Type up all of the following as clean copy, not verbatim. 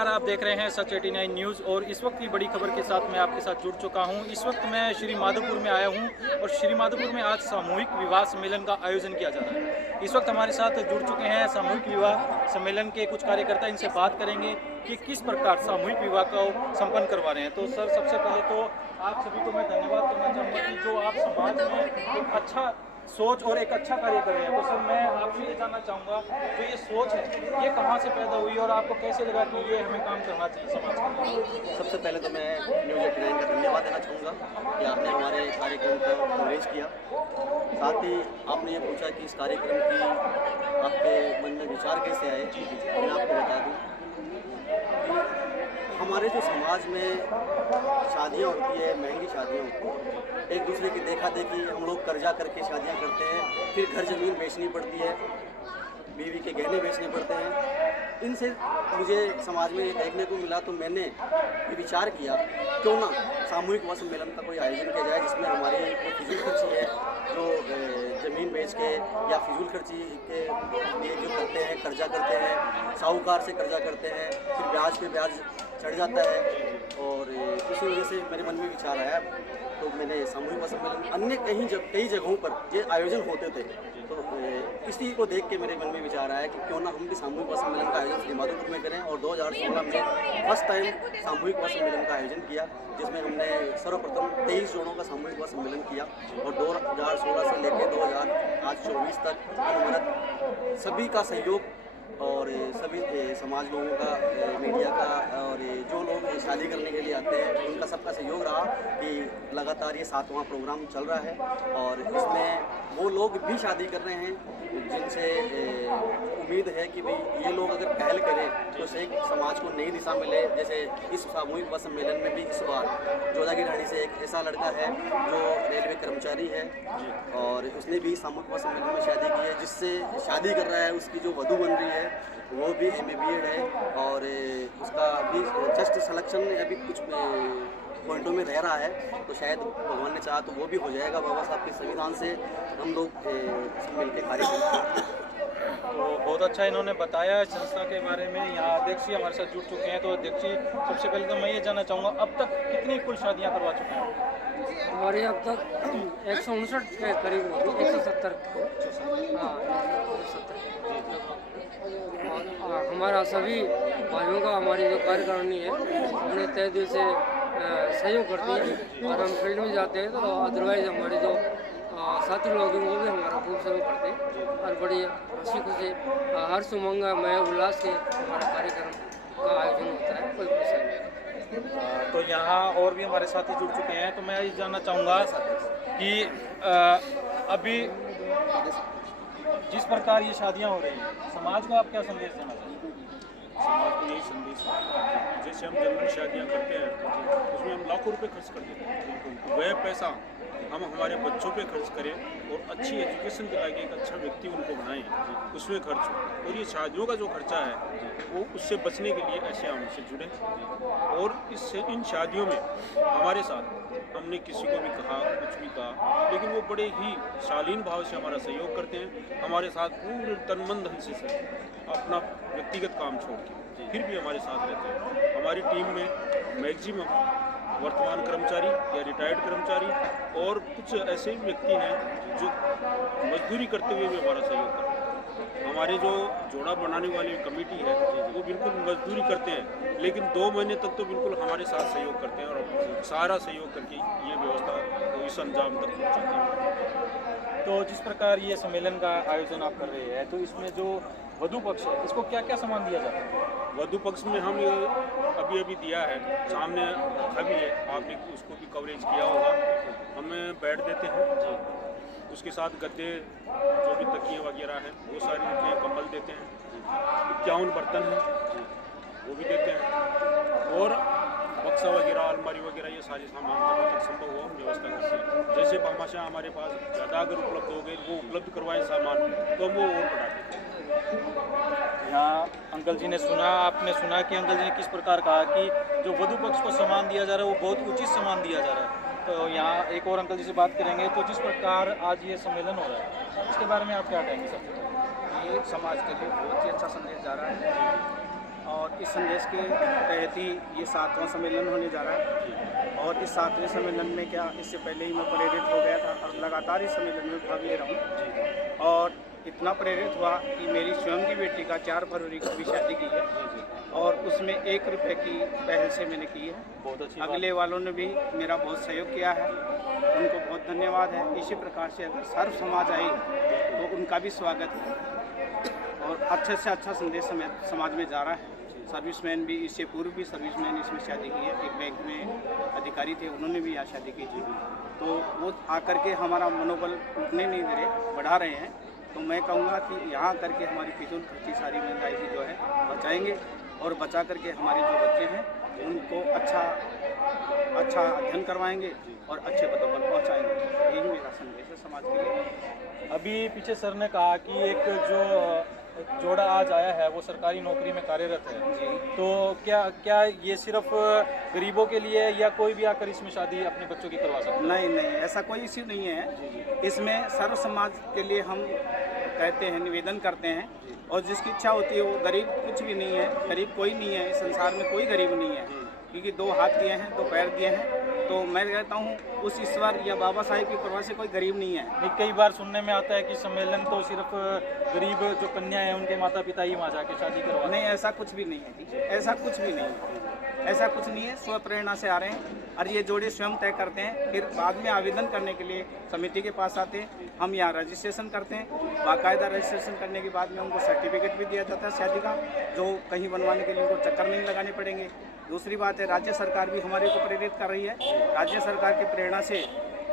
नमस्कार, आप देख रहे हैं सच 89 न्यूज़ और इस वक्त की बड़ी खबर के साथ मैं आपके साथ जुड़ चुका हूं। इस वक्त मैं श्री माधोपुर में आया हूं और श्री माधोपुर में आज सामूहिक विवाह सम्मेलन का आयोजन किया जा रहा है। इस वक्त हमारे साथ जुड़ चुके हैं सामूहिक विवाह सम्मेलन के कुछ कार्यकर्ता, इनसे बात करेंगे कि किस प्रकार सामूहिक विवाह को संपन्न करवा रहे हैं। तो सर, सबसे पहले तो आप सभी को मैं धन्यवाद करना चाहूँगा कि जो आप समाज में एक अच्छा सोच और एक अच्छा कार्य कर रहे हैं। तो सर, मैं आपसे ये जानना चाहूँगा, जो ये सोच है ये कहाँ से पैदा हुई और आपको कैसे लगा कि ये हमें काम करना चाहिए समाज के लिए? सबसे पहले तो मैं न्यूज़ 89 का धन्यवाद देना चाहूँगा कि आपने हमारे कार्यक्रम को कवरेज किया। साथ ही आपने ये पूछा कि इस कार्यक्रम की आपके मन में विचार कैसे आए। मैं आपको बता दूँ कि हमारे जो समाज में शादियाँ होती है, महंगी शादियाँ होती हैं, एक दूसरे की देखा देखी हम लोग कर्जा करके शादियाँ करते हैं, फिर घर ज़मीन बेचनी पड़ती है, बीवी के गहने बेचने पड़ते हैं। इनसे मुझे समाज में ये देखने को मिला, तो मैंने ये विचार किया क्यों ना सामूहिक विवाह सम्मेलन का कोई आयोजन किया जाए जिसमें हमारी जो फिजूल खर्ची है, जो ज़मीन बेच के या फिजूल खर्ची के लिए जो करते हैं, कर्जा करते हैं, साहूकार से कर्जा करते हैं, फिर ब्याज पे ब्याज चढ़ जाता है, और इसी वजह से मेरे मन में विचार आया। तो मैंने सामूहिक विवाह सम्मेलन अन्य कई जगहों पर ये आयोजन होते थे, तो इसी को देख के मेरे मन में विचार आया कि क्यों ना हम भी सामूहिक विवाह सम्मेलन का आयोजन श्री माधोपुर में करें। और 2016 में फर्स्ट टाइम सामूहिक विवाह सम्मेलन का आयोजन किया, जिसमें हमने सर्वप्रथम 23 जोड़ों का सामूहिक विवाह सम्मेलन किया। और 2016 से लेकर 2024 तक अनवरत सभी का सहयोग और सभी समाज लोगों का, मीडिया का, और जो लोग शादी करने के लिए आते हैं उनका सबका सहयोग रहा कि लगातार ये 7वां प्रोग्राम चल रहा है। और इसमें वो लोग भी शादी कर रहे हैं जिनसे उम्मीद है कि भाई ये लोग अगर पहल करें तो सही समाज को नई दिशा मिले। जैसे इस सामूहिक विवाह सम्मेलन में भी इस बार जोधा की ढाणी से एक ऐसा लड़का है जो रेलवे कर्मचारी है और उसने भी सामूहिक विवाह सम्मेलन में शादी की है। जिससे शादी कर रहा है उसकी जो वधू बन रही है वो भी MA BEd है, और उसका भी जस्ट सिलेक्शन अभी कुछ पॉइंटों में रह रहा है, तो शायद भगवान ने चाहा तो वो भी हो जाएगा। बाबा साहब के संविधान से हम लोग सब मिलकर कार्य करते हैं। तो बहुत अच्छा इन्होंने बताया संस्था के बारे में। यहाँ अध्यक्ष जी हमारे साथ जुड़ चुके हैं। तो अध्यक्ष जी, सबसे पहले तो मैं ये जानना चाहूँगा, अब तक कितनी कुल शादियाँ करवा चुके हैं? हमारी अब तक 159 के करीब होगी, 170। हाँ, 170। और हमारा सभी भाइयों का, हमारी जो कार्यकारिणी है उन्हें तय दिल से सहयोग करती है। और हम फील्ड में जाते हैं तो अदरवाइज हमारे जो साथी लोग हैं वो भी हमारा खूब सहयोग करते हैं। और बड़ी हंसी खुशी, हर्ष उमंगमय उल्लास से हमारा कार्यक्रम का आयोजन होता है। कोई परेशानी नहीं। तो यहाँ और भी हमारे साथी जुड़ चुके हैं। तो मैं ये जानना चाहूँगा कि अभी जिस प्रकार ये शादियाँ हो रही हैं, समाज को आप क्या संदेश देना चाहेंगे? समाज को यही संदेश है, जैसे हम जनरल शादियाँ करते हैं उसमें हम लाखों रुपए खर्च कर देते हैं, वह पैसा हम हमारे बच्चों पे खर्च करें और अच्छी एजुकेशन दिला के एक अच्छा व्यक्ति उनको बनाएं, उसमें खर्च हो। और ये शादियों का जो खर्चा है वो उससे बचने के लिए ऐसे हमसे जुड़ें। और इससे इन शादियों में हमारे साथ हमने किसी को भी कहा, कुछ भी कहा, लेकिन वो बड़े ही शालीन भाव से हमारा सहयोग करते हैं। हमारे साथ पूरे तन मन धन से अपना व्यक्तिगत काम छोड़ के फिर भी हमारे साथ रहते हैं। हमारी टीम में मैक्सिमम वर्तमान कर्मचारी या रिटायर्ड कर्मचारी और कुछ ऐसे व्यक्ति हैं जो मजदूरी करते हुए भी हमारा सहयोग करते हैं। हमारे जो जोड़ा बनाने वाली कमेटी है वो बिल्कुल मजदूरी करते हैं, लेकिन 2 महीने तक तो बिल्कुल हमारे साथ सहयोग करते हैं और सारा सहयोग करके ये व्यवस्था को इस अंजाम तक पहुँचाते हैं। तो जिस प्रकार ये सम्मेलन का आयोजन आप कर रहे हैं, तो इसमें जो वधू पक्ष है इसको क्या क्या सामान दिया जाता है? वधू पक्ष में हम अभी दिया है, सामने रखा भी है, आपने उसको भी कवरेज किया होगा। हमें बेड देते हैं, उसके साथ गद्दे, जो भी तकिए वगैरह हैं वो सारे देते हैं, कंबल देते हैं, 51 बर्तन हैं वो भी देते हैं, और बक्सा वगैरह, अलमारी वगैरह, ये सारे सामान जहाँ तक संभव हो हम व्यवस्था करते हैं। जैसे भामाशाह हमारे पास ज़्यादा अगर उपलब्ध हो गए, वो उपलब्ध करवाएं सामान, तो हम वो और बढ़ा देते हैं। यहाँ अंकल जी ने सुना, आपने सुना कि अंकल जी ने किस प्रकार कहा कि जो वधू पक्ष को सामान दिया जा रहा है वो बहुत उचित सामान दिया जा रहा है। तो यहाँ एक और अंकल जी से बात करेंगे। तो जिस प्रकार आज ये सम्मेलन हो रहा है इसके बारे में आप क्या कहेंगे? सबसे ये समाज के लिए बहुत ही अच्छा संदेश जा रहा है। और इस संदेश के तहत ही ये 7वां सम्मेलन होने जा रहा है। और इस 7वें सम्मेलन में क्या, इससे पहले ही मैं प्रेरित हो गया था और लगातार इस सम्मेलन में भाग ले रहा हूँ। और इतना प्रेरित हुआ कि मेरी स्वयं की बेटी का 4 फरवरी को भी शादी की है और उसमें 1 रुपये की पहल से मैंने की है। बहुत अच्छी अगले वालों ने भी मेरा बहुत सहयोग किया है, उनको बहुत धन्यवाद है। इसी प्रकार से अगर सर्व समाज आई तो उनका भी स्वागत है और अच्छे से अच्छा संदेश समाज में जा रहा है। सर्विसमैन भी, इससे पूर्व भी सर्विसमैन इसमें शादी की है। एक बैंक में अधिकारी थे, उन्होंने भी यहाँ शादी की थी। तो वो आकर के हमारा मनोबल टूटने नहीं दे रहे, बढ़ा रहे हैं। तो मैं कहूँगा कि यहाँ करके हमारी फिजूल खर्ची सारी महंगाई की जो है बचाएंगे और बचा करके हमारे जो बच्चे हैं उनको अच्छा अध्ययन करवाएंगे और अच्छे पदों पर पहुँचाएंगे। यही मेरा संदेश है समाज के लिए। अभी पीछे सर ने कहा कि एक जो जोड़ा आज आया है वो सरकारी नौकरी में कार्यरत है जी। तो क्या ये सिर्फ गरीबों के लिए या कोई भी आकर इसमें शादी अपने बच्चों की करवा सकता है? नहीं, ऐसा कोई इश्यू नहीं है। इसमें सर्व समाज के लिए हम कहते हैं, निवेदन करते हैं और जिसकी इच्छा होती है वो, गरीब कुछ भी नहीं है, गरीब कोई नहीं है, इस संसार में कोई गरीब नहीं है, क्योंकि 2 हाथ दिए हैं, 2 पैर दिए हैं। तो मैं कहता हूँ उस ईश्वर या बाबा साहेब की कृपा से कोई गरीब नहीं है। नहीं, कई बार सुनने में आता है कि सम्मेलन तो सिर्फ गरीब जो कन्या है उनके माता पिता ही वहाँ जाके शादी करवा। नहीं, ऐसा कुछ भी नहीं है, ऐसा कुछ भी नहीं है, ऐसा कुछ नहीं है। स्व प्रेरणा से आ रहे हैं और ये जोड़े स्वयं तय करते हैं, फिर बाद में आवेदन करने के लिए समिति के पास आते हैं। हम यहाँ रजिस्ट्रेशन करते हैं, बाकायदा रजिस्ट्रेशन करने के बाद में उनको सर्टिफिकेट भी दिया जाता है शादी का, जो कहीं बनवाने के लिए उनको चक्कर नहीं लगाने पड़ेंगे। दूसरी बात है, राज्य सरकार भी हमारे को प्रेरित कर रही है। राज्य सरकार की प्रेरणा से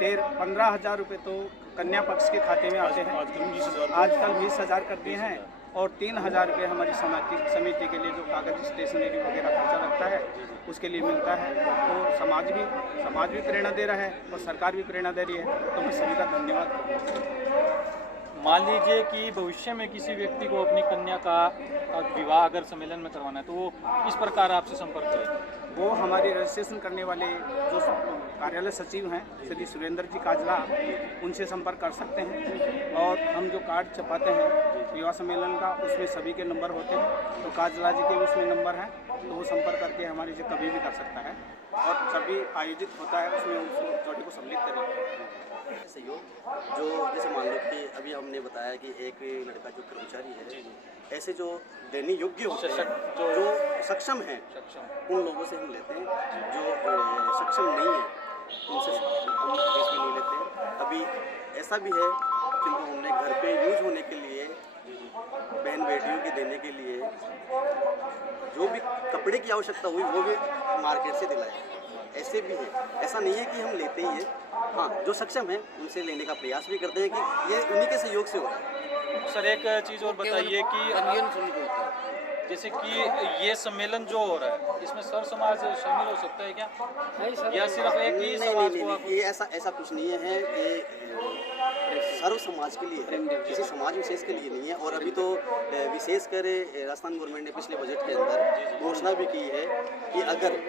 15,000 रुपये तो कन्या पक्ष के खाते में आते हैं। आजकल 20,000 कर दिए हैं और 3,000 रुपये हमारी समिति के लिए जो कागज स्टेशनरी वगैरह खर्चा लगता है उसके लिए मिलता है। तो समाज भी प्रेरणा दे रहा है और सरकार भी प्रेरणा दे रही है। तो मैं सभी का धन्यवाद करूँगा। मान लीजिए कि भविष्य में किसी व्यक्ति को अपनी कन्या का विवाह अगर सम्मेलन में करवाना है तो वो इस प्रकार आपसे संपर्क करें। वो हमारी रजिस्ट्रेशन करने वाले जो कार्यालय सचिव हैं श्री सुरेंद्र जी काजला, उनसे संपर्क कर सकते हैं। और हम जो कार्ड छपाते हैं विवाह सम्मेलन का, उसमें सभी के नंबर होते हैं। तो काजला जी के उसमें नंबर हैं, तो वो संपर्क करके हमारे से कभी भी कर सकता है और सभी आयोजित होता है उसमें उस जोड़ी को सम्मिलित करेंगे। सहयोग जो जैसे मान लो कि अभी हमने बताया कि एक लड़का जो कर्मचारी है, ऐसे जो देने योग्य होते हैं, जो सक्षम हैं, उन लोगों से हम लेते हैं। जो सक्षम नहीं है उनसे हम केस में नहीं लेते हैं। अभी ऐसा भी है जिनको हमने घर पे यूज होने के लिए, बहन बेटियों के देने के लिए जो भी कपड़े की आवश्यकता हुई वो भी मार्केट से दिलाए। ऐसे भी है, ऐसा नहीं है कि हम लेते ही हैं। हाँ, जो सक्षम है उनसे लेने का प्रयास भी करते हैं कि ये उन्हीं के सहयोग से हो रहा है। सर एक चीज़ और बताइए कि जैसे कि ये सम्मेलन जो हो रहा है इसमें सर्व समाज शामिल हो सकता है क्या, या सिर्फ एक ही समाज को? ये ऐसा कुछ नहीं है कि सर्व समाज के लिए है, किसी समाज विशेष के लिए नहीं है। और अभी तो विशेषकर राजस्थान गवर्नमेंट ने पिछले बजट के अंदर घोषणा भी की है कि अगर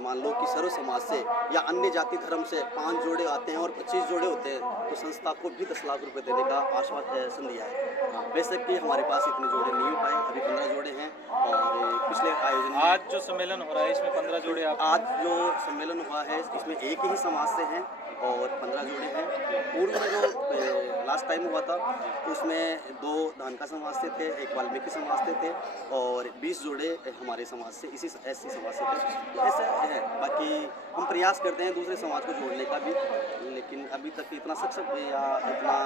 मान लो कि सर्व समाज से या अन्य जाति धर्म से 5 जोड़े आते हैं और 25 जोड़े होते हैं तो संस्था को भी 10 लाख रुपए देने का आश्वासन दिया है। वैसे कि हमारे पास इतने जोड़े नहीं हो पाए, अभी 15 जोड़े हैं। और पिछले आयोजन में आज जो सम्मेलन हो रहा है इसमें 15 जोड़े आज जो सम्मेलन हुआ है इसमें एक ही समाज से हैं और 15 जोड़े हैं। पूर्व में जो लास्ट टाइम हुआ था उसमें 2 धानका समाज से थे, 1 वाल्मीकि समाज से थे और 20 जोड़े हमारे समाज से, इसी SC समाज से थे। ऐसा है, बाकी हम प्रयास करते हैं दूसरे समाज को जोड़ने का भी, लेकिन अभी तक इतना सक्षम या इतना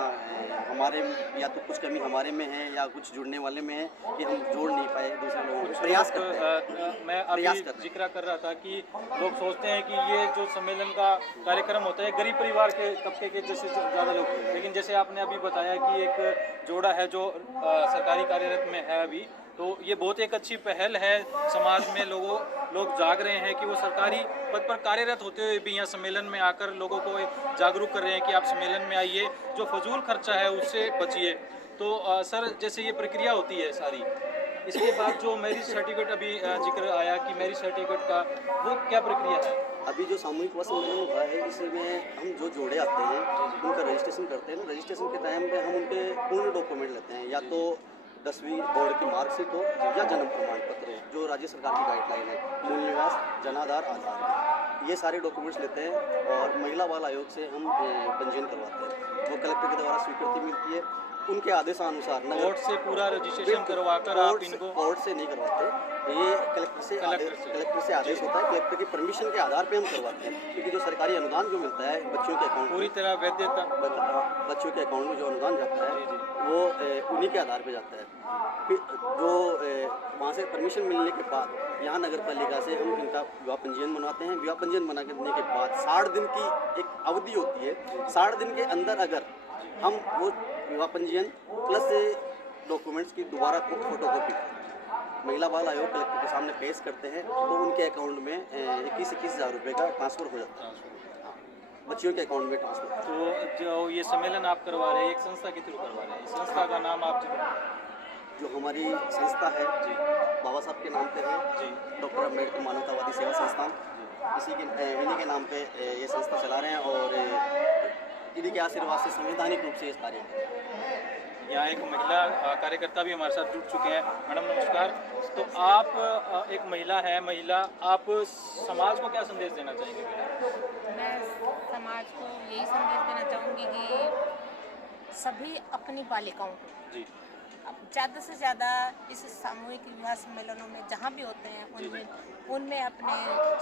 हमारे या तो कुछ कमी हमारे में है या कुछ जुड़ने वाले में है कि हम जोड़ नहीं पाए दूसरे लोगों को। प्रयास करते हैं। मैं अभी जिक्र कर रहा था कि लोग सोचते हैं कि ये जो सम्मेलन का कार्यक्रम होता है गरीब परिवार के तबके के जैसे ज़्यादा लोग, लेकिन जैसे आपने अभी बताया कि एक जोड़ा है जो सरकारी कार्यरत में है अभी, तो ये बहुत एक अच्छी पहल है। समाज में लोग जाग रहे हैं कि वो सरकारी पद पर कार्यरत होते हुए भी यहाँ सम्मेलन में आकर लोगों को जागरूक कर रहे हैं कि आप सम्मेलन में आइए, जो फजूल खर्चा है उससे बचिए। तो सर जैसे ये प्रक्रिया होती है सारी, इसके बाद जो मैरिज सर्टिफिकेट अभी जिक्र आया कि मैरिज सर्टिफिकेट का वो क्या प्रक्रिया है? अभी जो सामूहिक विवाह सम्मेलन हुआ है इसमें हम जो जोड़े आते हैं उनका रजिस्ट्रेशन करते हैं ना, रजिस्ट्रेशन के टाइम पे हम उनके पूर्ण डॉक्यूमेंट लेते हैं, या तो 10वीं बोर्ड की मार्कशीट हो या जन्म प्रमाण पत्र हो, जो राज्य सरकार की गाइडलाइन है, मूल निवास, जनाधार, आधार, ये सारे डॉक्यूमेंट्स लेते हैं और महिला बाल आयोग से हम पंजीयन करवाते हैं। वो कलेक्टर के द्वारा स्वीकृति मिलती है, उनके आदेशानुसार कोर्ट से पूरा रजिस्ट्रेशन करवाकर आप इनको कोर्ट से नहीं करवाते, ये कलेक्टर से आदेश होता है, कलेक्टर की परमिशन के आधार पे हम करवाते हैं, क्योंकि जो सरकारी अनुदान जो मिलता है बच्चों के अकाउंट पूरी तरह वैधता बच्चों के अकाउंट में जो अनुदान जाता है वो उन्हीं के आधार पे जाता है। फिर जो वहाँ से परमिशन मिलने के बाद यहाँ नगर पालिका से हम इनका विवाह पंजीयन बनवाते हैं। विवाह पंजीयन बनाने के बाद 60 दिन की एक अवधि होती है, 60 दिन के अंदर अगर हम वो विवाह पंजीयन प्लस डॉक्यूमेंट्स की दोबारा फोटोकॉपी महिला बाल आयोग कलेक्टर के सामने पेश करते हैं, तो उनके अकाउंट में 21-21 हज़ार रुपये का ट्रांसफ़र हो जाता है, बच्चियों के अकाउंट में ट्रांसफ़र। तो जो ये सम्मेलन आप करवा रहे हैं एक संस्था के थ्रू करवा रहे हैं, इस संस्था का नाम आप जो हमारी संस्था है जी बाबा साहब के नाम पे है जी डॉक्टर अम्बेडकर मानवतावादी सेवा संस्थान, इन्हीं के नाम पे ये संस्था चला रहे हैं और इन्हीं के आशीर्वाद से संवैधानिक रूप से इस कार्य कर रहे हैं। यहाँ एक महिला कार्यकर्ता भी हमारे साथ जुड़ चुके हैं। मैडम नमस्कार। तो आप एक महिला है, आप समाज को क्या संदेश देना चाहेंगे? मैं समाज को यही संदेश देना चाहूँगी कि सभी अपनी बालिकाओं को जी अब ज़्यादा से ज़्यादा इस सामूहिक विवाह सम्मेलनों में जहाँ भी होते हैं उनमें अपने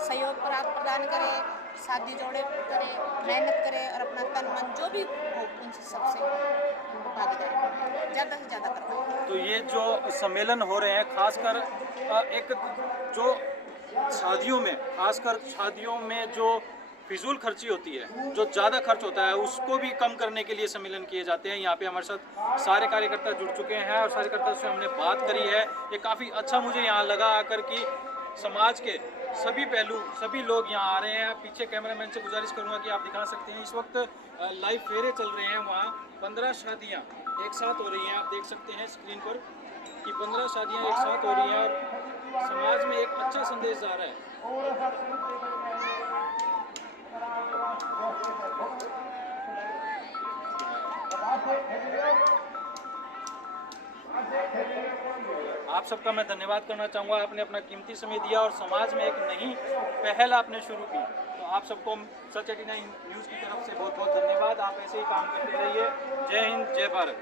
सहयोग प्रदान करें, शादी जोड़े करें, मेहनत करें और अपना तन मन जो भी हो उनसे सबसे उनको भागीदारी ज़्यादा से ज़्यादा करवाएं। तो ये जो सम्मेलन हो रहे हैं खासकर एक जो शादियों में जो फिजूल खर्ची होती है, जो ज़्यादा खर्च होता है, उसको भी कम करने के लिए सम्मेलन किए जाते हैं। यहाँ पे हमारे साथ सारे कार्यकर्ता जुड़ चुके हैं और सारे कार्यकर्ता से हमने बात करी है। ये काफ़ी अच्छा मुझे यहाँ लगा आकर कि समाज के सभी पहलू, सभी लोग यहाँ आ रहे हैं। पीछे कैमरामैन से गुजारिश करूँगा कि आप दिखा सकते हैं, इस वक्त लाइव फेरे चल रहे हैं। वहाँ 15 शादियाँ एक साथ हो रही हैं, आप देख सकते हैं स्क्रीन पर कि 15 शादियाँ एक साथ हो रही हैं और समाज में एक अच्छा संदेश जा रहा है। आप सबका मैं धन्यवाद करना चाहूँगा, आपने अपना कीमती समय दिया और समाज में एक नई पहल आपने शुरू की। तो आप सबको सच 89 न्यूज़ की तरफ से बहुत बहुत धन्यवाद। आप ऐसे ही काम करते रहिए। जय हिंद, जय भारत।